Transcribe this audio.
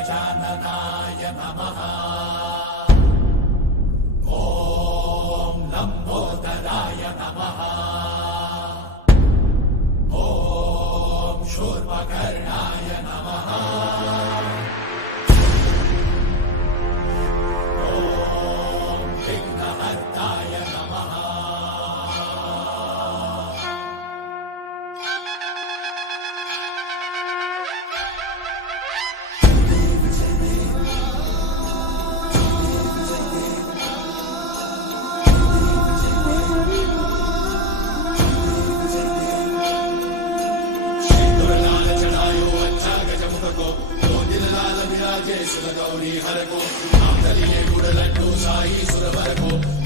गजाननाय नमः। ॐ लम्बोदराय नमः। ॐ शूर्पकर्णाय नमः। ॐ विघ्नहर्ताय नमः। गौरी हर को, आप चलिए गुड़ लड्डू साई सुरवर को।